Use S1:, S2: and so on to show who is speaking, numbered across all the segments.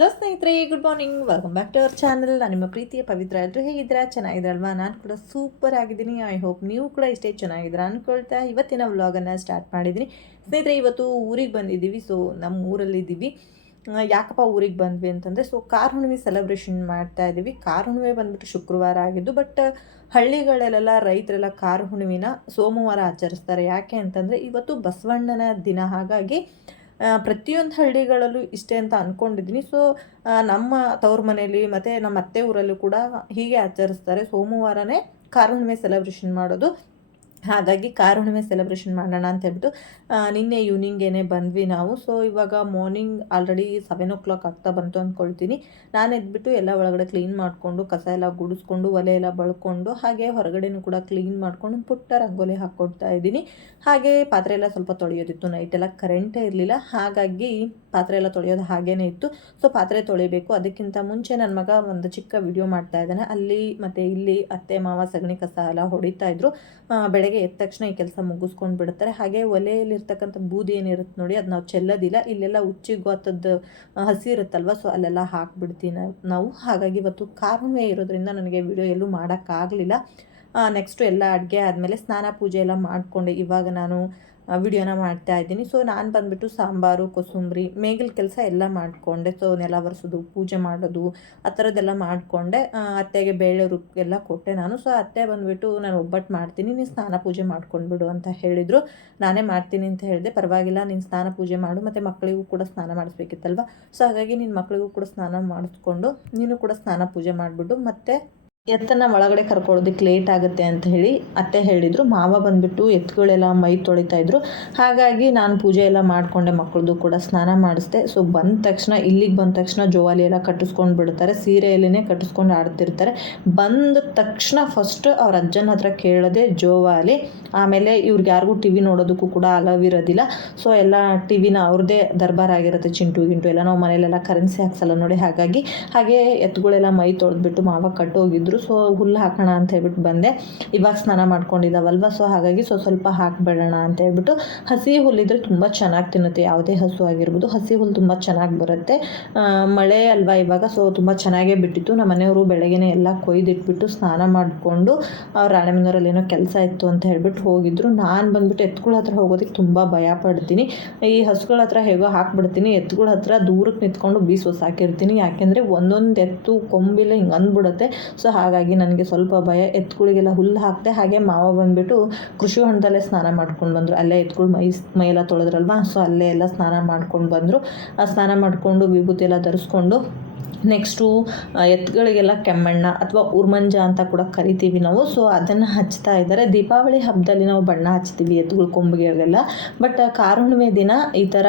S1: Good morning welcome back to our channel ನಾನು ನಿಮ್ಮ ಪ್ರೀತಿಯ ಪವಿತ್ರ. ಎಲ್ಲರೂ ಹೇಗಿದ್ದೀರಾ? ಚೆನ್ನಾಗಿದ್ರಲ್ವಾ ನಾನು ಕೂಡ ಸೂಪರ್ ಆಗಿದ್ದೀನಿ. ಐ ಹೋಪ್ ನೀವು ಕೂಡ ಇಷ್ಟೇ ಚೆನ್ನಾಗಿದ್ದೀರಾ ಅಂದ್ಕೊಳ್ತಾ ಇವತ್ತಿನ ವ್ಲಾಗನ್ನು ಸ್ಟಾರ್ಟ್ ಮಾಡಿದ್ದೀನಿ. ಸ್ನೇಹಿತರೆ, ಇವತ್ತು ಊರಿಗೆ ಬಂದಿದ್ದೀವಿ. ಸೊ ನಮ್ಮ ಊರಲ್ಲಿದ್ದೀವಿ. ಯಾಕಪ್ಪ ಊರಿಗೆ ಬಂದ್ವಿ ಅಂತಂದರೆ ಸೊ ಕಾರ್ ಹುಣ್ಣಿಮೆ ಸೆಲೆಬ್ರೇಷನ್ ಮಾಡ್ತಾ ಇದ್ದೀವಿ. ಕಾರ್ ಹುಣ್ಣಿಮೆ ಬಂದ್ಬಿಟ್ಟು ಶುಕ್ರವಾರ ಆಗಿದ್ದು ಬಟ್ ಹಳ್ಳಿಗಳಲ್ಲೆಲ್ಲ ರೈತರೆಲ್ಲ ಕಾರ್ ಹುಣ್ಣಿಮೆನ ಸೋಮವಾರ ಆಚರಿಸ್ತಾರೆ. ಯಾಕೆ ಅಂತಂದರೆ, ಇವತ್ತು ಬಸವಣ್ಣನ ದಿನ. ಹಾಗಾಗಿ ಪ್ರತಿಯೊಂದು ಹಳ್ಳಿಗಳಲ್ಲೂ ಇಷ್ಟೇ ಅಂತ ಅಂದ್ಕೊಂಡಿದ್ದೀನಿ ಸೊ ನಮ್ಮ ತವ್ರ ಮನೆಯಲ್ಲಿ ಮತ್ತು ನಮ್ಮ ಅತ್ತೆ ಊರಲ್ಲೂ ಕೂಡ ಹೀಗೆ ಆಚರಿಸ್ತಾರೆ. ಸೋಮವಾರನೇ ಕಾರ್ ಹುಣ್ಣಿಮೆ ಸೆಲೆಬ್ರೇಷನ್ ಮಾಡೋದು. ಹಾಗಾಗಿ ಕಾರ್ ಹುಣ್ಣಿಮೆ ಸೆಲೆಬ್ರೇಷನ್ ಮಾಡೋಣ ಅಂತ ಹೇಳ್ಬಿಟ್ಟು ನಿನ್ನೆ ಈವ್ನಿಂಗೇನೆ ಬಂದ್ವಿ ನಾವು. ಸೊ ಇವಾಗ morning already seven o'clock ಆಗ್ತಾ ಬಂತು ಅಂದ್ಕೊಳ್ತೀನಿ ನಾನು ಎದ್ಬಿಟ್ಟು ಎಲ್ಲ ಒಳಗಡೆ ಕ್ಲೀನ್ ಮಾಡಿಕೊಂಡು ಕಸ ಎಲ್ಲ ಗುಡಿಸ್ಕೊಂಡು ಒಲೆ ಎಲ್ಲ ಬಳ್ಕೊಂಡು ಹಾಗೆ ಹೊರಗಡೆನೂ ಕೂಡ ಕ್ಲೀನ್ ಮಾಡ್ಕೊಂಡು ಪುಟ್ಟ ರಂಗೋಲಿ ಹಾಕ್ಕೊಡ್ತಾ ಇದ್ದೀನಿ. ಹಾಗೆ ಪಾತ್ರೆ ಎಲ್ಲ ಸ್ವಲ್ಪ ತೊಳೆಯೋದಿತ್ತು. ನೈಟೆಲ್ಲ ಕರೆಂಟೇ ಇರಲಿಲ್ಲ. ಹಾಗಾಗಿ ಪಾತ್ರೆ ಎಲ್ಲ ತೊಳೆಯೋದು ಹಾಗೇ ಇತ್ತು. ಸೊ ಪಾತ್ರೆ ತೊಳಿಬೇಕು. ಅದಕ್ಕಿಂತ ಮುಂಚೆ ನನ್ನ ಮಗ ಒಂದು ಚಿಕ್ಕ ವಿಡಿಯೋ ಮಾಡ್ತಾ ಇದ್ದಾನೆ. ಅಲ್ಲಿ ಮತ್ತು ಇಲ್ಲಿ ಅತ್ತೆ ಮಾವ ಸಗಣಿ ಕಸ ಎಲ್ಲ ಹೊಡಿತಾ ಇದ್ರು. ಆ, ಬೆಳಗ್ಗೆ ಎದ್ದ ತಕ್ಷಣ ಈ ಕೆಲಸ ಮುಗಿಸ್ಕೊಂಡು ಬಿಡ್ತಾರೆ. ಹಾಗೆ ಒಲೆಯಲ್ಲಿರ್ತಕ್ಕಂಥ ಬೂದಿ ಏನಿರುತ್ತೆ ನೋಡಿ ಅದು ನಾವು ಚೆಲ್ಲೋದಿಲ್ಲ. ಇಲ್ಲೆಲ್ಲ ಉಚ್ಚಿಗೋತದ್ದು ಹಸಿ ಇರುತ್ತಲ್ವ, ಸೊ ಅಲ್ಲೆಲ್ಲ ಹಾಕ್ಬಿಡ್ತೀನಿ ನಾವು. ಹಾಗಾಗಿ ಇವತ್ತು ಕಾರಣವೇ ಇರೋದ್ರಿಂದ ನನಗೆ ವಿಡಿಯೋ ಎಲ್ಲೂ ಮಾಡೋಕ್ಕಾಗಲಿಲ್ಲ. ನೆಕ್ಸ್ಟು ಎಲ್ಲ ಅಡುಗೆ ಆದಮೇಲೆ ಸ್ನಾನ ಪೂಜೆ ಎಲ್ಲ ಮಾಡಿಕೊಂಡೆ. ಇವಾಗ ನಾನು ವಿಡಿಯೋನ ಮಾಡ್ತಾ ಇದ್ದೀನಿ. ಸೊ ನಾನು ಬಂದುಬಿಟ್ಟು ಸಾಂಬಾರು, ಕೊಸುಂಬರಿ, ಮೇಗಿಲ ಕೆಲಸ ಎಲ್ಲ ಮಾಡಿಕೊಂಡೆ. ಸೊ ನೆಲ ಒರೆಸೋದು, ಪೂಜೆ ಮಾಡೋದು, ಆ ಥರದ್ದೆಲ್ಲ ಮಾಡಿಕೊಂಡೆ. ಅತ್ತೆಗೆ ಬೇಳೆ ಎಲ್ಲ ಕೊಟ್ಟೆ ನಾನು. ಸೊ ಅತ್ತೆ ಬಂದುಬಿಟ್ಟು ನಾನು ಒಬ್ಬಟ್ಟು ಮಾಡ್ತೀನಿ. ನೀನು ಸ್ನಾನ ಪೂಜೆ ಮಾಡ್ಕೊಂಡ್ಬಿಡು ಅಂತ ಹೇಳಿದರು. ನಾನೇ ಮಾಡ್ತೀನಿ ಅಂತ ಹೇಳಿದೆ. ಪರವಾಗಿಲ್ಲ, ನೀನು ಸ್ನಾನ ಪೂಜೆ ಮಾಡು. ಮತ್ತು ಮಕ್ಕಳಿಗೂ ಕೂಡ ಸ್ನಾನ ಮಾಡಿಸ್ಬೇಕಿತ್ತಲ್ವ? ಸೊ ಹಾಗಾಗಿ ನಿನ್ನ ಮಕ್ಕಳಿಗೂ ಕೂಡ ಸ್ನಾನ ಮಾಡಿಸ್ಕೊಂಡು ನೀನು ಕೂಡ ಸ್ನಾನ ಪೂಜೆ ಮಾಡಿಬಿಟ್ಟು ಮತ್ತು ಎತ್ತನ್ನ ಒಳಗಡೆ ಕರ್ಕೊಳ್ಳೋದಕ್ಕೆ ಲೇಟ್ ಆಗುತ್ತೆ ಅಂತ ಹೇಳಿ ಅತ್ತೆ ಹೇಳಿದರು. ಮಾವ ಬಂದುಬಿಟ್ಟು ಎತ್ತುಗಳೆಲ್ಲ ಮೈ ತೊಳಿತಾ ಇದ್ರು. ಹಾಗಾಗಿ ನಾನು ಪೂಜೆ ಎಲ್ಲ ಮಾಡಿಕೊಂಡೆ ಮಕ್ಕಳದು ಕೂಡ ಸ್ನಾನ ಮಾಡಿಸ್ದೆ. ಸೊ ಬಂದ ತಕ್ಷಣ, ಇಲ್ಲಿಗೆ ಬಂದ ತಕ್ಷಣ ಜೋವಾಲಿ ಎಲ್ಲ ಕಟ್ಟಿಸ್ಕೊಂಡು ಬಿಡ್ತಾರೆ. ಸೀರೆಯಲ್ಲೇ ಕಟ್ಟಿಸ್ಕೊಂಡು ಆಡ್ತಿರ್ತಾರೆ. ಬಂದ ತಕ್ಷಣ ಫಸ್ಟ್ ಅವ್ರ ಅಜ್ಜನ ಹತ್ರ ಕೇಳೋದೆ ಜೋವಾಲಿ, ಆಮೇಲೆ ಇವ್ರಿಗೆ ಯಾರಿಗೂ ಟಿ ವಿ ನೋಡೋದಕ್ಕೂ ಕೂಡ ಅಲವ್ ಇರೋದಿಲ್ಲ. ಸೊ ಎಲ್ಲ ಟಿ ವಿನ ಅವ್ರದ್ದೇ ದರ್ಬಾರ್ ಆಗಿರುತ್ತೆ, ಚಿಂಟು ಗಿಂಟು ಎಲ್ಲ. ನಾವು ಮನೇಲೆಲ್ಲ ಕರೆನ್ಸಿ ಹಾಕ್ಸಲ್ಲ ನೋಡಿ. ಹಾಗಾಗಿ ಹಾಗೆ ಎತ್ತುಗಳೆಲ್ಲ ಮೈ ತೊಳೆದ್ಬಿಟ್ಟು ಮಾವ ಕಟ್ಟೋಗಿದ್ರು. ಸೊ ಹುಲ್ಲು ಹಾಕೋಣ ಅಂತ ಹೇಳ್ಬಿಟ್ಟು ಬಂದೆ. ಇವಾಗ ಸ್ನಾನ ಮಾಡ್ಕೊಂಡಿದ್ದಾವಲ್ವ ಸೊ ಹಾಗಾಗಿ ಸೊ ಸ್ವಲ್ಪ ಹಾಕ್ಬಿಡೋಣ ಅಂತ ಹೇಳ್ಬಿಟ್ಟು ಹಸಿ ಹುಲ್ಲಿದ್ರೆ ತುಂಬ ಚೆನ್ನಾಗಿ ತಿನ್ನುತ್ತೆ. ಯಾವುದೇ ಹಸು ಆಗಿರ್ಬೋದು ಹಸಿ ಹುಲ್ಲು ತುಂಬ ಚೆನ್ನಾಗಿ ಬರುತ್ತೆ. ಮಳೆ ಅಲ್ವಾ ಇವಾಗ? ಸೊ ತುಂಬ ಚೆನ್ನಾಗೇ ಬಿಟ್ಟಿತ್ತು. ನಮ್ಮ ಮನೆಯವರು ಬೆಳಗ್ಗೆನೇ ಎಲ್ಲ ಕೊಯ್ದಿಟ್ಬಿಟ್ಟು ಸ್ನಾನ ಮಾಡಿಕೊಂಡು ಅವ್ರ ರಾಣೆಮನೂರಲ್ಲಿ ಏನೋ ಕೆಲಸ ಇತ್ತು ಅಂತ ಹೇಳ್ಬಿಟ್ಟು ಹೋಗಿದ್ರು. ನಾನು ಬಂದ್ಬಿಟ್ಟು ಎತ್ತುಗಳ ಹತ್ರ ಹೋಗೋದಕ್ಕೆ ತುಂಬ ಭಯ ಪಡ್ತೀನಿ. ಈ ಹಸುಗಳ ಹತ್ರ ಹೇಗೋ ಹಾಕ್ಬಿಡ್ತೀನಿ. ಎತ್ತುಗಳ ಹತ್ರ ದೂರಕ್ಕೆ ನಿಂತ್ಕೊಂಡು ಬೀಸೋಸ್ ಹಾಕಿರ್ತೀನಿ ಯಾಕೆಂದರೆ ಒಂದೊಂದು ಎತ್ತು ಕೊಂಬಿಲ್ಲ ಹಿಂಗೆ ಅಂದ್ಬಿಡುತ್ತೆ. ಸೊ ನನಗೆ ಸ್ವಲ್ಪ ಭಯ. ಎತ್ತುಗಳಿಗೆಲ್ಲ ಹುಲ್ಲು ಹಾಕಿದೆ ಹಾಗೆ ಮಾವ ಬಂದುಬಿಟ್ಟು ಕೃಷಿ ಹೊಂಡದಲ್ಲೇ ಸ್ನಾನ ಮಾಡ್ಕೊಂಡು ಬಂದರು. ಅಲ್ಲೇ ಎತ್ಕೊಂಡು ಮೈ ಮೈಯೆಲ್ಲ ತೊಳೆದ್ರಲ್ವಾ? ಸೊ ಅಲ್ಲೇ ಎಲ್ಲ ಸ್ನಾನ ಮಾಡ್ಕೊಂಡು ಬಂದರು. ಆ ಸ್ನಾನ ಮಾಡಿಕೊಂಡು ವಿಭೂತಿ ಎಲ್ಲ ಧರಿಸ್ಕೊಂಡು ನೆಕ್ಸ್ಟು ಎತ್ತುಗಳಿಗೆಲ್ಲ ಕೆಮ್ಮಣ್ಣ ಅಥವಾ ಉರ್ಮಂಜ ಅಂತ ಕೂಡ ಕರಿತೀವಿ ನಾವು. ಸೊ ಅದನ್ನು ಹಚ್ತಾ ಇದ್ದಾರೆ ದೀಪಾವಳಿ ಹಬ್ಬದಲ್ಲಿ ನಾವು ಬಣ್ಣ ಹಚ್ತೀವಿ ಎತ್ತುಗಳ ಕೊಂಬಿಗೆಲ್ಲ ಬಟ್ ಕಾರುಣ್ಣಿಮೆ ದಿನ ಈ ಥರ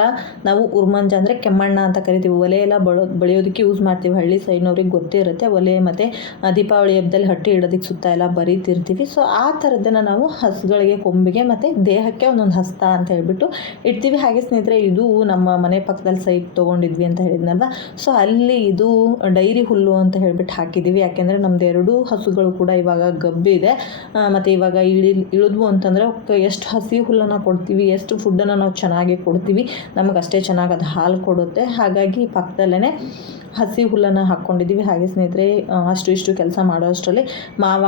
S1: ನಾವು ಉರ್ಮಂಜ ಅಂದರೆ ಕೆಮ್ಮಣ್ಣ ಅಂತ ಕರಿತೀವಿ. ಒಲೆ ಎಲ್ಲ ಬಳೋ, ಬೆಳೆಯೋದಕ್ಕೆ ಯೂಸ್ ಮಾಡ್ತೀವಿ. ಹಳ್ಳಿ ಸೈಡ್ನವ್ರಿಗೆ ಗೊತ್ತೇ ಇರುತ್ತೆ. ಒಲೆ ಮತ್ತು ದೀಪಾವಳಿ ಹಬ್ಬದಲ್ಲಿ ಹಟ್ಟಿ ಇಡೋದಕ್ಕೆ ಸುತ್ತ ಎಲ್ಲ ಬರೀತಿರ್ತೀವಿ. ಸೊ ಆ ಥರದ್ದನ್ನು ನಾವು ಹಸುಗಳಿಗೆ, ಕೊಂಬಿಗೆ ಮತ್ತು ದೇಹಕ್ಕೆ ಒಂದೊಂದು ಹಸ್ತ ಅಂತ ಹೇಳ್ಬಿಟ್ಟು ಇಡ್ತೀವಿ. ಹಾಗೆ ಸ್ನೇಹಿತರೆ, ಇದು ನಮ್ಮ ಮನೆ ಪಕ್ಕದಲ್ಲಿ ಸೈಟ್ ತೊಗೊಂಡಿದ್ವಿ ಅಂತ ಹೇಳಿದ್ನಲ್ವ? ಸೊ ಅಲ್ಲಿ ಇದು ಡೈರಿ ಹುಲ್ಲು ಅಂತ ಹೇಳ್ಬಿಟ್ಟು ಹಾಕಿದ್ದೀವಿ. ಯಾಕೆಂದರೆ ನಮ್ದು ಎರಡೂ ಹಸುಗಳು ಕೂಡ ಇವಾಗ ಗಬ್ಬಿದೆ ಮತ್ತು ಇವಾಗ ಇಳಿ, ಇಳಿದ್ವು ಅಂತಂದರೆ ಎಷ್ಟು ಹಸಿ ಹುಲ್ಲನ್ನು ಕೊಡ್ತೀವಿ, ಎಷ್ಟು ಫುಡ್ಡನ್ನು ನಾವು ಚೆನ್ನಾಗಿ ಕೊಡ್ತೀವಿ ನಮಗೆ ಅಷ್ಟೇ ಚೆನ್ನಾಗಿ ಅದು ಹಾಲು ಕೊಡುತ್ತೆ. ಹಾಗಾಗಿ ಪಕ್ಕದಲ್ಲೇ ಹಸಿ ಹುಲ್ಲನ್ನು ಹಾಕ್ಕೊಂಡಿದ್ದೀವಿ. ಹಾಗೆ ಸ್ನೇಹಿತರೆ ಅಷ್ಟು ಇಷ್ಟು ಕೆಲಸ ಮಾಡೋ ಅಷ್ಟರಲ್ಲಿ ಮಾವ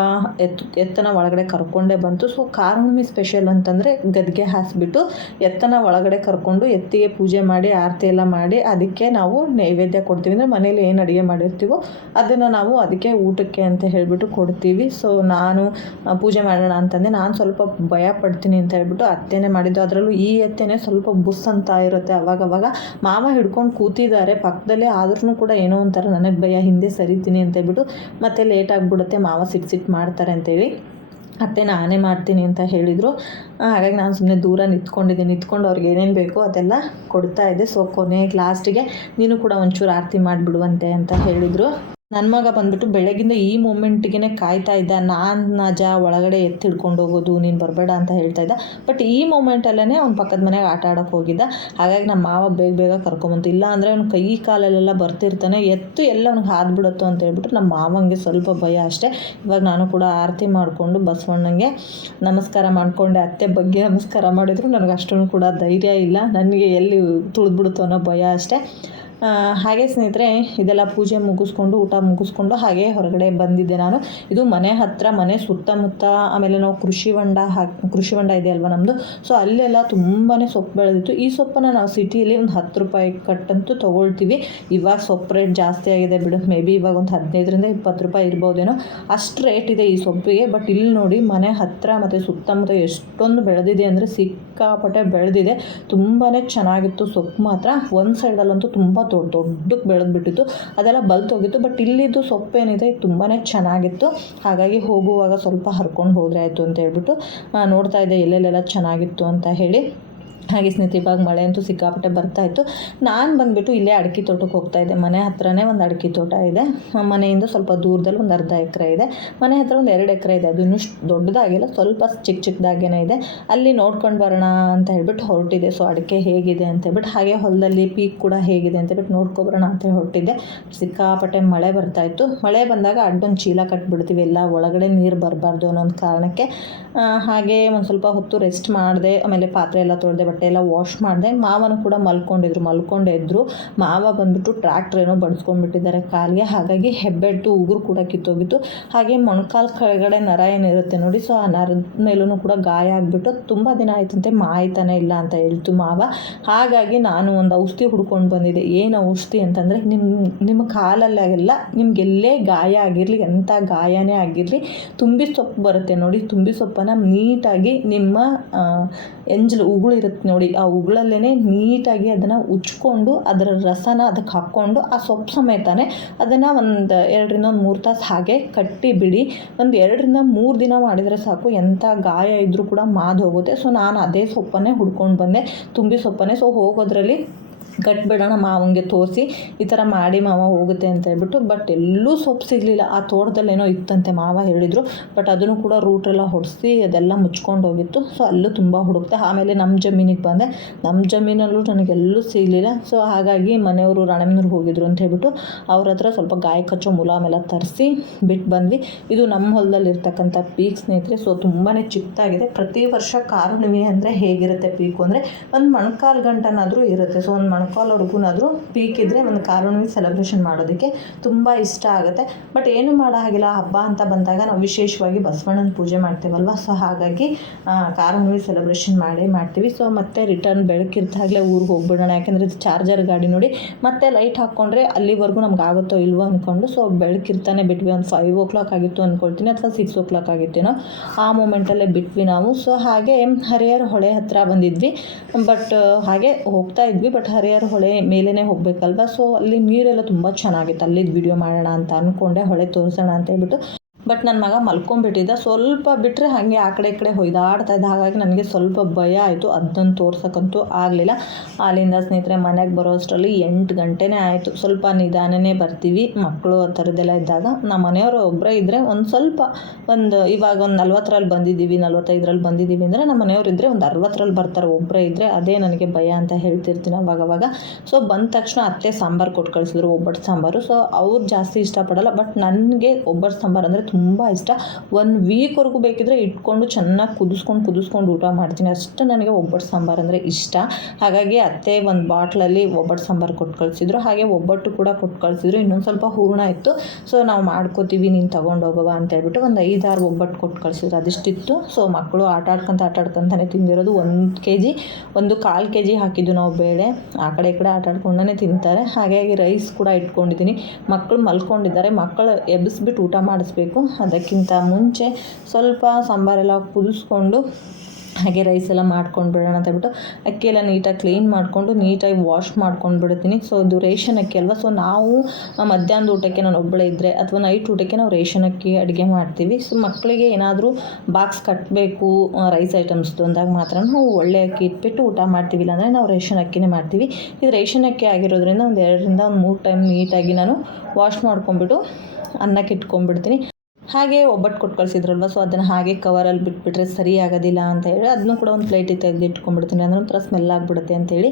S1: ಎತ್ತು ಎತ್ತನ ಒಳಗಡೆ ಕರ್ಕೊಂಡೇ ಬಂತು. ಸೊ ಕಾರುಣ್ಣಿಮೆ ಸ್ಪೆಷಲ್ ಅಂತಂದರೆ ಗದ್ಗೆ ಹಾಸ್ಬಿಟ್ಟು ಎತ್ತನ ಒಳಗಡೆ ಕರ್ಕೊಂಡು ಎತ್ತಿಗೆ ಪೂಜೆ ಮಾಡಿ, ಆರತಿ ಎಲ್ಲ ಮಾಡಿ ಅದಕ್ಕೆ ನಾವು ನೈವೇದ್ಯ ಕೊಡ್ತೀವಿ. ಅಂದರೆ ಮನೇಲಿ ಏನು ಅಡುಗೆ ಮಾಡಿರ್ತೀವೋ ಅದನ್ನು ನಾವು ಅದಕ್ಕೆ ಊಟಕ್ಕೆ ಅಂತ ಹೇಳಿಬಿಟ್ಟು ಕೊಡ್ತೀವಿ. ಸೊ ನಾನು ಪೂಜೆ ಮಾಡೋಣ ಅಂತಂದೆ. ನಾನು ಸ್ವಲ್ಪ ಭಯ ಪಡ್ತೀನಿ ಅಂತ ಹೇಳ್ಬಿಟ್ಟು ಅತ್ತೆನೇ ಮಾಡಿದ್ದು. ಅದರಲ್ಲೂ ಈ ಎತ್ತೆನೇ ಸ್ವಲ್ಪ ಬುಸ್ ಅಂತ ಇರುತ್ತೆ ಅವಾಗವಾಗ. ಮಾವ ಹಿಡ್ಕೊಂಡು ಕೂತಿದ್ದಾರೆ. ಪಕ್ಕದಲ್ಲೇ ಆದ್ರೂ ಕೂಡ ಏನೋ ಒಂಥರ ನನಗೆ ಭಯ, ಹಿಂದೆ ಸರಿತೀನಿ ಅಂತ ಹೇಳ್ಬಿಟ್ಟು ಮತ್ತೆ ಲೇಟ್ ಆಗಿಬಿಡುತ್ತೆ, ಮಾವ ಸಿಟ್ಟು ಸಿಟ್ಟು ಮಾಡ್ತಾರೆ ಅಂತೇಳಿ. ಅತ್ತೆ ನಾನೇ ಮಾಡ್ತೀನಿ ಅಂತ ಹೇಳಿದರು. ಹಾಗಾಗಿ ನಾನು ಸುಮ್ಮನೆ ದೂರ ನಿಂತ್ಕೊಂಡಿದ್ದೆ, ನಿಂತ್ಕೊಂಡು ಅವ್ರಿಗೆ ಏನೇನು ಬೇಕೋ ಅದೆಲ್ಲ ಕೊಡ್ತಾ ಇದ್ದೆ. ಸೊ ಕೊನೆಗೆ ಲಾಸ್ಟಿಗೆ ನೀನು ಕೂಡ ಒಂಚೂರು ಆರತಿ ಮಾಡಿಬಿಡುವಂತೆ ಅಂತ ಹೇಳಿದರು. ನನ್ನ ಮಗ ಬಂದ್ಬಿಟ್ಟು ಬೆಳಗಿಂದ ಈ ಮೂಮೆಂಟ್ಗೆ ಕಾಯ್ತಾ ಇದ್ದ. ನಾನು ನಜ ಒಳಗಡೆ ಎತ್ತಿ ಹಿಡ್ಕೊಂಡು ಹೋಗೋದು, ನೀನು ಬರಬೇಡ ಅಂತ ಹೇಳ್ತಾ ಇದ್ದ. ಬಟ್ ಈ ಮೂಮೆಂಟಲ್ಲೇ ಅವ್ನು ಪಕ್ಕದ ಮನೆಗೆ ಆಟ ಆಡೋಕೆ ಹೋಗಿದ್ದ. ಹಾಗಾಗಿ ನಮ್ಮ ಮಾವ ಬೇಗ ಬೇಗ ಕರ್ಕೊಂಬಂತು ಇಲ್ಲ ಅಂದರೆ ಅವ್ನು ಕೈ ಕಾಲಲ್ಲೆಲ್ಲ ಬರ್ತಿರ್ತಾನೆ. ಎತ್ತು ಎಲ್ಲ ಅವ್ನಿಗೆ ಹಾದ್ಬಿಡುತ್ತೋ ಅಂತ ಹೇಳ್ಬಿಟ್ಟು ನಮ್ಮ ಮಾವಂಗೆ ಸ್ವಲ್ಪ ಭಯ ಅಷ್ಟೇ. ಇವಾಗ ನಾನು ಕೂಡ ಆರತಿ ಮಾಡಿಕೊಂಡು ಬಸವಣ್ಣಂಗೆ ನಮಸ್ಕಾರ ಮಾಡಿಕೊಂಡೆ. ಅತ್ತೆ ಬಗ್ಗೆ ನಮಸ್ಕಾರ ಮಾಡಿದ್ರು. ನನಗೆ ಅಷ್ಟೊಂದು ಕೂಡ ಧೈರ್ಯ ಇಲ್ಲ. ನನಗೆ ಎಲ್ಲಿ ತುಳಿದ್ಬಿಡುತ್ತೋ ಅನ್ನೋ ಭಯ ಅಷ್ಟೇ. ಹಾಗೆ ಸ್ನೇಹಿತರೆ, ಇದೆಲ್ಲ ಪೂಜೆ ಮುಗಿಸ್ಕೊಂಡು, ಊಟ ಮುಗಿಸ್ಕೊಂಡು ಹಾಗೆ ಹೊರಗಡೆ ಬಂದಿದ್ದೆ ನಾನು. ಇದು ಮನೆ ಹತ್ತಿರ ಮನೆ ಸುತ್ತಮುತ್ತ, ಆಮೇಲೆ ನಾವು ಕೃಷಿ ಹೊಂಡ ಹಾಕಿ ಕೃಷಿ ಹೊಂಡ ಇದೆ ಅಲ್ವಾ ನಮ್ಮದು ಸೊ ಅಲ್ಲೆಲ್ಲ ತುಂಬಾ ಸೊಪ್ಪು ಬೆಳೆದಿತ್ತು. ಈ ಸೊಪ್ಪನ್ನು ನಾವು ಸಿಟಿಯಲ್ಲಿ ಒಂದು ಹತ್ತು ರೂಪಾಯಿ ಕಟ್ಟಂತೂ ತೊಗೊಳ್ತೀವಿ. ಇವಾಗ ಸೊಪ್ಪು ರೇಟ್ ಜಾಸ್ತಿ ಆಗಿದೆ ಬಿಡು. ಮೇ ಬಿ ಇವಾಗ ಒಂದು ಹದಿನೈದರಿಂದ ಇಪ್ಪತ್ತು ರೂಪಾಯಿ ಇರ್ಬೋದೇನೋ. ಅಷ್ಟು ರೇಟ್ ಇದೆ ಈ ಸೊಪ್ಪಿಗೆ. ಬಟ್ ಇಲ್ಲಿ ನೋಡಿ ಮನೆ ಹತ್ತಿರ ಮತ್ತು ಸುತ್ತಮುತ್ತ ಎಷ್ಟೊಂದು ಬೆಳೆದಿದೆ ಅಂದರೆ ಸಿಕ್ಕಾಪಟ್ಟೆ ಬೆಳೆದಿದೆ. ತುಂಬಾ ಚೆನ್ನಾಗಿತ್ತು ಸೊಪ್ಪು ಮಾತ್ರ. ಒಂದು ಸೈಡಲ್ಲಂತೂ ತುಂಬ ದೊಡ್ಡ ದೊಡ್ಡಕ್ಕೆ ಬೆಳೆದ್ಬಿಟ್ಟಿತ್ತು. ಅದೆಲ್ಲ ಬಲ್ತೋಗಿತ್ತು. ಬಟ್ ಇಲ್ಲಿದ್ದು ಸೊಪ್ಪೇನಿದೆ ತುಂಬಾ ಚೆನ್ನಾಗಿತ್ತು. ಹಾಗಾಗಿ ಹೋಗುವಾಗ ಸ್ವಲ್ಪ ಹರ್ಕೊಂಡು ಹೋದರೆ ಆಯಿತು ಅಂತ ಹೇಳ್ಬಿಟ್ಟು ನೋಡ್ತಾ ಇದ್ದೆ ಎಲ್ಲೆಲ್ಲೆಲ್ಲ ಚೆನ್ನಾಗಿತ್ತು ಅಂತ ಹೇಳಿ. ಹಾಗೆ ಸ್ನೇಹಿತರೆ ಇವಾಗ ಮಳೆ ಅಂತೂ ಸಿಕ್ಕಾಪಟ್ಟೆ ಬರ್ತಾ ಇತ್ತು. ನಾನು ಬಂದುಬಿಟ್ಟು ಇಲ್ಲೇ ಅಡಿಕೆ ತೋಟಕ್ಕೆ ಹೋಗ್ತಾ ಇದ್ದೆ. ಮನೆ ಹತ್ರನೇ ಒಂದು ಅಡಿಕೆ ತೋಟ ಇದೆ. ಮನೆಯಿಂದ ಸ್ವಲ್ಪ ದೂರದಲ್ಲಿ ಒಂದು ಅರ್ಧ ಎಕರೆ ಇದೆ. ಮನೆ ಹತ್ರ ಒಂದು ಎರಡು ಎಕರೆ ಇದೆ. ಅದು ಇನ್ನೂ ದೊಡ್ಡದಾಗಿಲ್ಲ, ಸ್ವಲ್ಪ ಚಿಕ್ಕ ಚಿಕ್ಕದಾಗೇನೆ ಇದೆ. ಅಲ್ಲಿ ನೋಡ್ಕೊಂಡು ಬರೋಣ ಅಂತ ಹೇಳ್ಬಿಟ್ಟು ಹೊರಟಿದೆ ಸೊ, ಅಡಿಕೆ ಹೇಗಿದೆ ಅಂತ ಹೇಳ್ಬಿಟ್ಟು, ಹಾಗೆ ಹೊಲದಲ್ಲಿ ಪೀಕ್ ಕೂಡ ಹೇಗಿದೆ ಅಂತ ಹೇಳ್ಬಿಟ್ಟು ನೋಡ್ಕೊಬರೋಣ ಅಂತ ಹೊರಟಿದ್ದೆ. ಸಿಕ್ಕಾಪಟ್ಟೆ ಮಳೆ ಬರ್ತಾ ಇತ್ತು. ಮಳೆ ಬಂದಾಗ ಅಡ್ಡೊಂದು ಚೀಲ ಕಟ್ಬಿಡ್ತೀವಿ. ಎಲ್ಲ ಒಳಗಡೆ ನೀರು ಬರಬಾರ್ದು ಅನ್ನೋ ಒಂದು ಕಾರಣಕ್ಕೆ ಹಾಗೆ ಒಂದು ಸ್ವಲ್ಪ ಹೊತ್ತು ರೆಸ್ಟ್ ಮಾಡಿದೆ. ಆಮೇಲೆ ಪಾತ್ರೆ ಎಲ್ಲ ತೊಳೆದೆ ಬಟ್ಟೆ ಎಲ್ಲ ವಾಶ್ ಮಾಡಿದೆ, ಮಾವನ ಕೂಡ ಮಲ್ಕೊಂಡಿದ್ರು, ಮಲ್ಕೊಂಡೇ ಇದ್ರು. ಮಾವ ಬಂದ್ಬಿಟ್ಟು ಟ್ರ್ಯಾಕ್ಟರ್ ಏನೋ ಬಡಿಸ್ಕೊಂಡ್ಬಿಟ್ಟಿದ್ದಾರೆ ಕಾಲಿಗೆ. ಹಾಗಾಗಿ ಹೆಬ್ಬೆಟ್ಟು, ಉಗುರು ಕೂಡ ಕಿತ್ತೋಗಿತ್ತು. ಹಾಗೆ ಮೊಣಕಾಲು ಕೆಳಗಡೆ ನರ ಏನಿರುತ್ತೆ ನೋಡಿ ಸೊ ಆ ನರದ ಮೇಲೂ ಕೂಡ ಗಾಯ ಆಗಿಬಿಟ್ಟು ತುಂಬ ದಿನ ಆಯ್ತಂತೆ, ಮಾಯ್ತಾನೆ ಇಲ್ಲ ಅಂತ ಹೇಳ್ತು ಮಾವ. ಹಾಗಾಗಿ ನಾನು ಒಂದು ಔಷಧಿ ಹುಡ್ಕೊಂಡು ಬಂದಿದ್ದೆ. ಏನು ಔಷಧಿ ಅಂತಂದರೆ ನಿಮ್ಮ ನಿಮ್ಮ ಕಾಲಲ್ಲಾಗೆಲ್ಲ ನಿಮಗೆಲ್ಲೇ ಗಾಯ ಆಗಿರಲಿ, ಎಂಥ ಗಾಯನೇ ಆಗಿರಲಿ, ತುಂಬಿ ಸೊಪ್ಪು ಬರುತ್ತೆ ನೋಡಿ, ತುಂಬಿ ಸೊಪ್ಪನ್ನು ನೀಟಾಗಿ ನಿಮ್ಮ ಎಂಜಲು ಉಗುಳು ಇರುತ್ತೆ ನೋಡಿ, ಆ ಉಗುಳಲ್ಲೇ ನೀಟಾಗಿ ಅದನ್ನು ಉಚ್ಕೊಂಡು ಅದರ ರಸನ ಅದಕ್ಕೆ ಹಾಕ್ಕೊಂಡು ಆ ಸೊಪ್ಪು ಸಮೇತನೇ ಅದನ್ನು ಒಂದು ಎರಡರಿಂದ ಒಂದು ಮೂರು ತಾಸು ಹಾಗೆ ಕಟ್ಟಿ ಬಿಡಿ. ಒಂದು ಎರಡರಿಂದ ಮೂರು ದಿನ ಮಾಡಿದರೆ ಸಾಕು ಎಂಥ ಗಾಯ ಇದ್ದರೂ ಕೂಡ ಮಾದು ಹೋಗುತ್ತೆ. ಸೊ ನಾನು ಅದೇ ಸೊಪ್ಪನ್ನೇ ಹುಡ್ಕೊಂಡು ಬಂದೆ, ತುಂಬಿ ಸೊಪ್ಪನ್ನೇ. ಸೊ ಹೋಗೋದ್ರಲ್ಲಿ ಕಟ್ಬಿಡೋಣ, ಮಾವಂಗೆ ತೋರಿಸಿ ಈ ಥರ ಮಾಡಿ ಮಾವ ಹೋಗುತ್ತೆ ಅಂತ ಹೇಳ್ಬಿಟ್ಟು, ಬಟ್ ಎಲ್ಲೂ ಸೊಪ್ಪು ಸಿಗಲಿಲ್ಲ. ಆ ತೋಟದಲ್ಲೇನೋ ಇತ್ತಂತೆ ಮಾವ ಹೇಳಿದರು, ಬಟ್ ಅದನ್ನು ಕೂಡ ರೂಟೆಲ್ಲ ಹೊಡೆಸಿ ಅದೆಲ್ಲ ಮುಚ್ಕೊಂಡು ಹೋಗಿತ್ತು. ಸೊ ಅಲ್ಲೂ ತುಂಬ ಹುಡುಕ್ತೆ ಆಮೇಲೆ ನಮ್ಮ ಜಮೀನಿಗೆ ಬಂದೆ. ನಮ್ಮ ಜಮೀನಲ್ಲೂ ನನಗೆಲ್ಲೂ ಸಿಗಲಿಲ್ಲ. ಸೊ ಹಾಗಾಗಿ ಮನೆಯವರು ರಣಮನೂರು ಹೋಗಿದ್ರು ಅಂತ ಹೇಳ್ಬಿಟ್ಟು, ಅವ್ರ ಹತ್ರ ಸ್ವಲ್ಪ ಗಾಯ ಕಚ್ಚೋ ಮುಲಾಮೆಲ್ಲ ತರಿಸಿ ಬಿಟ್ಟು ಬಂದ್ವಿ. ಇದು ನಮ್ಮ ಹೊಲದಲ್ಲಿರ್ತಕ್ಕಂಥ ಪೀಕ್ ಸ್ನೇಹಿತರೆ ಸೊ ತುಂಬಾ ಚಿಕ್ಕದಾಗಿದೆ. ಪ್ರತಿ ವರ್ಷ ಕಾರುಣಿವೆ ಅಂದರೆ ಹೇಗಿರುತ್ತೆ ಪೀಕು ಅಂದರೆ, ಒಂದು ಮೊಣಕಾಲು ಗಂಟನಾದರೂ ಇರುತ್ತೆ. ಸೊ ಒಂದು ಮೊಣಕಾಲ್ವರೆಗೂನಾದರೂ ಪೀಕ್ ಇದ್ದರೆ ಒಂದು ಕಾರುಣಿವೆ ಸೆಲೆಬ್ರೇಷನ್ ಮಾಡೋದಕ್ಕೆ ತುಂಬ ಇಷ್ಟ ಆಗುತ್ತೆ. ಬಟ್ ಏನು ಮಾಡೋ ಹಾಗಿಲ್ಲ ಹಬ್ಬ ಅಂತ ಬಂದಾಗ ನಾವು ವಿಶೇಷವಾಗಿ ಬಸವಣ್ಣನ ಪೂಜೆ ಮಾಡ್ತೀವಲ್ವ? ಸೊ ಹಾಗಾಗಿ ಕಾರಣವಿ ಸೆಲೆಬ್ರೇಷನ್ ಮಾಡೇ ಮಾಡ್ತೀವಿ. ಸೊ ಮತ್ತೆ ರಿಟರ್ನ್ ಬೆಳಕಿರ್ತಾಗಲೇ ಊರಿಗೆ ಹೋಗ್ಬಿಡೋಣ. ಯಾಕೆಂದರೆ ಇದು ಚಾರ್ಜರ್ ಗಾಡಿ ನೋಡಿ, ಮತ್ತೆ ಲೈಟ್ ಹಾಕ್ಕೊಂಡ್ರೆ ಅಲ್ಲಿವರೆಗೂ ನಮ್ಗೆ ಆಗುತ್ತೋ ಇಲ್ವೋ ಅಂದ್ಕೊಂಡು ಸೊ ಬೆಳಕಿರ್ತಾನೆ ಬಿಟ್ವಿ. ಒಂದು ಫೈವ್ ಓ ಕ್ಲಾಕ್ ಆಗಿತ್ತು ಅಂದ್ಕೊಳ್ತೀನಿ ಅಥವಾ ಸಿಕ್ಸ್ ಓ ಕ್ಲಾಕ್ ಆಗಿತ್ತೇನೋ, ಆ ಮೂಮೆಂಟಲ್ಲೇ ಬಿಟ್ವಿ ನಾವು. ಸೊ ಹಾಗೆ, ಹರಿಹರ ಹೊಳೆ ಹತ್ರ ಬಂದಿದ್ವಿ. ಬಟ್ ಹಾಗೆ ಹೋಗ್ತಾ ಇದ್ವಿ. ಬಟ್ ಹರಿಹರ ಹೊಳೆ ಮೇಲೇ ಹೋಗಬೇಕಲ್ವ? ಸೊ ಅಲ್ಲಿ ನೀರೆಲ್ಲ ತುಂಬ ಚೆನ್ನಾಗಿತ್ತು. ಅಲ್ಲಿದ್ದು ವಿಡಿಯೋ ಮಾಡೋಣ ಅಂತ ಅಂದ್ಕೊಂಡೆ ಹೊಳೆ ತೋರಿಸೋಣ ಅಂತ ಹೇಳ್ಬಿಟ್ಟು ಬಟ್ ನನ್ನ ಮಗ ಮಲ್ಕೊಂಡ್ಬಿಟ್ಟಿದ್ದ. ಸ್ವಲ್ಪ ಬಿಟ್ಟರೆ ಹಾಗೆ ಆ ಕಡೆ ಈ ಕಡೆ ಹೊಯ್ದಾಡ್ತಾ ಇದ್ದ. ಹಾಗಾಗಿ ನನಗೆ ಸ್ವಲ್ಪ ಭಯ ಆಯಿತು. ಅದನ್ನು ತೋರ್ಸೋಕ್ಕಂತೂ ಆಗಲಿಲ್ಲ. ಅಲ್ಲಿಂದ ಸ್ನೇಹಿತರೆ, ಮನೆಗೆ ಬರೋ ಅಷ್ಟರಲ್ಲಿ ಎಂಟು ಗಂಟೆನೇ ಆಯಿತು. ಸ್ವಲ್ಪ ನಿಧಾನನೇ ಬರ್ತೀವಿ. ಮಕ್ಕಳು ಆ ಥರದ್ದೆಲ್ಲ ಇದ್ದಾಗ ನಮ್ಮ ಮನೆಯವರು ಒಬ್ಬರೇ ಇದ್ದರೆ ಒಂದು ಸ್ವಲ್ಪ ಒಂದು ಇವಾಗ ಒಂದು ನಲ್ವತ್ತರಲ್ಲಿ ಬಂದಿದ್ದೀವಿ, ನಲ್ವತ್ತೈದರಲ್ಲಿ ಬಂದಿದ್ದೀವಿ ಅಂದರೆ ನಮ್ಮ ಮನೆಯವರು ಇದ್ದರೆ ಒಂದು ಅರವತ್ತರಲ್ಲಿ ಬರ್ತಾರೆ. ಒಬ್ಬರೇ ಇದ್ದರೆ ಅದೇ ನನಗೆ ಭಯ ಅಂತ ಹೇಳ್ತಿರ್ತೀನಿ ಅವಾಗವಾಗ ಸೊ ಬಂದ ತಕ್ಷಣ ಅತ್ತೆ ಸಾಂಬಾರು ಕೊಟ್ಟು ಕಳಿಸಿದ್ರು, ಒಬ್ಬಟ್ಟು ಸಾಂಬಾರು. ಸೊ ಅವ್ರು ಜಾಸ್ತಿ ಇಷ್ಟಪಡಲ್ಲ. ಬಟ್ ನನಗೆ ಒಬ್ಬಟ್ಟು ಸಾಂಬಾರು ಅಂದರೆ ತುಂಬ ಇಷ್ಟ. ಒಂದು ವೀಕ್ವರೆಗೂ ಬೇಕಿದ್ರೆ ಇಟ್ಕೊಂಡು ಚೆನ್ನಾಗಿ ಕುದಿಸ್ಕೊಂಡು ಕುದಿಸ್ಕೊಂಡು ಊಟ ಮಾಡ್ತೀನಿ. ಅಷ್ಟು ನನಗೆ ಒಬ್ಬಟ್ಟು ಸಾಂಬಾರು ಅಂದರೆ ಇಷ್ಟ. ಹಾಗಾಗಿ ಅತ್ತೆ ಒಂದು ಬಾಟ್ಲಲ್ಲಿ ಒಬ್ಬಟ್ಟು ಸಾಂಬಾರು ಕೊಟ್ಟು ಕಳಿಸಿದ್ರು. ಹಾಗೆ ಒಬ್ಬಟ್ಟು ಕೂಡ ಕೊಟ್ಟು ಕಳಿಸಿದ್ರು. ಇನ್ನೊಂದು ಸ್ವಲ್ಪ ಹೂರಣ ಇತ್ತು. ಸೊ ನಾವು ಮಾಡ್ಕೋತೀವಿ, ನೀನು ತೊಗೊಂಡು ಹೋಗುವ ಅಂತ ಹೇಳ್ಬಿಟ್ಟು ಒಂದು ಐದಾರು ಒಬ್ಬಟ್ಟು ಕೊಟ್ಟು ಕಳಿಸಿದ್ರು. ಅದಿಷ್ಟಿತ್ತು. ಸೊ ಮಕ್ಕಳು ಆಟ ಆಡ್ಕೊಂತ, ಆಟ ಆಡ್ಕೊಂತಾನೆ ತಿಂದಿರೋದು ಒಂದು ಕೆ ಜಿ ಒಂದು ಕಾಲು ಕೆ ಜಿ ಹಾಕಿದ್ದು ನಾವು ಬೇಳೆ. ಆ ಕಡೆ ಈ ಕಡೆ ಆಟ ಆಡ್ಕೊಂಡೇ ತಿಂತಾರೆ. ಹಾಗಾಗಿ ರೈಸ್ ಕೂಡ ಇಟ್ಕೊಂಡಿದ್ದೀನಿ. ಮಕ್ಕಳು ಮಲ್ಕೊಂಡಿದ್ದಾರೆ. ಮಕ್ಕಳು ಎಬ್ಬಿಸ್ಬಿಟ್ಟು ಊಟ ಮಾಡಿಸ್ಬೇಕು. ಅದಕ್ಕಿಂತ ಮುಂಚೆ ಸ್ವಲ್ಪ ಸಾಂಬಾರೆಲ್ಲ ಕುದಿಸ್ಕೊಂಡು ಹಾಗೆ ರೈಸ್ ಎಲ್ಲ ಮಾಡ್ಕೊಂಡು ಬಿಡೋಣ ಅಂತ ಹೇಳ್ಬಿಟ್ಟು ಅಕ್ಕಿ ಎಲ್ಲ ನೀಟಾಗಿ ಕ್ಲೀನ್ ಮಾಡಿಕೊಂಡು ನೀಟಾಗಿ ವಾಶ್ ಮಾಡ್ಕೊಂಡು ಬಿಡ್ತೀನಿ ಸೊ ಇದು ರೇಷನ್ ಅಕ್ಕಿ ಅಲ್ವಾ? ಸೊ ನಾವು ಮಧ್ಯಾಹ್ನದ ಊಟಕ್ಕೆ ನಾನು ಒಬ್ಬಳೇ ಇದ್ದರೆ ಅಥವಾ ನೈಟ್ ಊಟಕ್ಕೆ ನಾವು ರೇಷನ್ ಅಕ್ಕಿ ಅಡುಗೆ ಮಾಡ್ತೀವಿ. ಸೊ ಮಕ್ಕಳಿಗೆ ಏನಾದರೂ ಬಾಕ್ಸ್ ಕಟ್ಟಬೇಕು ರೈಸ್ ಐಟಮ್ಸ್ದು ಅಂದಾಗ ಮಾತ್ರ ನಾವು ಒಳ್ಳೆ ಅಕ್ಕಿ ಇಟ್ಬಿಟ್ಟು ಊಟ ಮಾಡ್ತೀವಿ. ಇಲ್ಲಾಂದರೆ ನಾವು ರೇಷನ್ ಅಕ್ಕಿನೇ ಮಾಡ್ತೀವಿ. ಇದು ರೇಷನ್ ಅಕ್ಕಿ ಆಗಿರೋದ್ರಿಂದ ಒಂದು ಎರಡರಿಂದ ಒಂದು ಮೂರು ಟೈಮ್ ನೀಟಾಗಿ ನಾನು ವಾಶ್ ಮಾಡ್ಕೊಂಬಿಟ್ಟು ಅನ್ನಕ್ಕೆ ಇಟ್ಕೊಂಡ್ಬಿಡ್ತೀನಿ. ಹಾಗೆ ಒಬ್ಬಟ್ಟು ಕೊಟ್ಟು ಕಳಿಸಿದ್ರಲ್ವ ಸೊ ಅದನ್ನು ಹಾಗೆ ಕವರಲ್ಲಿ ಬಿಟ್ಬಿಟ್ರೆ ಸರಿ ಆಗೋದಿಲ್ಲ ಅಂತ ಹೇಳಿ ಅದನ್ನು ಕೂಡ ಒಂದು ಪ್ಲೇಟಿಗೆ ತೆಗೆದು ಇಟ್ಕೊಂಡ್ಬಿಡ್ತೀನಿ. ಅಂದ್ರೆ ಒಂಥರ ಸ್ಮೆಲ್ ಆಗಿಬಿಡುತ್ತೆ ಅಂತೇಳಿ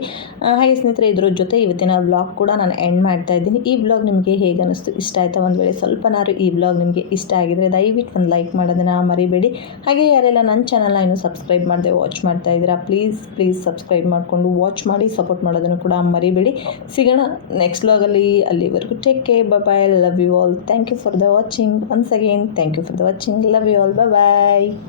S1: ಹಾಗೆ ಸ್ನೇಹಿತರೆ, ಇದ್ರ ಜೊತೆ ಇವತ್ತಿನ ಬ್ಲಾಗ್ ಕೂಡ ನಾನು ಎಂಡ್ ಮಾಡ್ತಾ ಇದ್ದೀನಿ. ಈ ಬ್ಲಾಗ್ ನಿಮಗೆ ಹೇಗೆ ಅನ್ನಿಸ್ತು? ಇಷ್ಟ ಆಯಿತಾ? ಒಂದು ವೇಳೆ ಸ್ವಲ್ಪನಾದ್ರು ಈ ಬ್ಲಾಗ್ ನಿಮಗೆ ಇಷ್ಟ ಆಗಿದ್ರೆ ದಯವಿಟ್ಟು ಒಂದು ಲೈಕ್ ಮಾಡೋದನ್ನು ಮರಿಬೇಡಿ. ಹಾಗೆ ಯಾರೆಲ್ಲ ನನ್ನ ಚಾನಲ್ನ ಇನ್ನೂ ಸಬ್ಸ್ಕ್ರೈಬ್ ಮಾಡಿದೆ ವಾಚ್ ಮಾಡ್ತಾ ಇದ್ದೀರಾ ಪ್ಲೀಸ್ ಪ್ಲೀಸ್ ಸಬ್ಸ್ಕ್ರೈಬ್ ಮಾಡಿಕೊಂಡು ವಾಚ್ ಮಾಡಿ ಸಪೋರ್ಟ್ ಮಾಡೋದನ್ನು ಕೂಡ ಮರಿಬೇಡಿ. ಸಿಗೋಣ ನೆಕ್ಸ್ಟ್ ಬ್ಲಾಗಲ್ಲಿ ಅಲ್ಲಿವರೆಗೂ take care bye love you all thank you for the watching once again Thank you for watching. Love you all. Bye bye.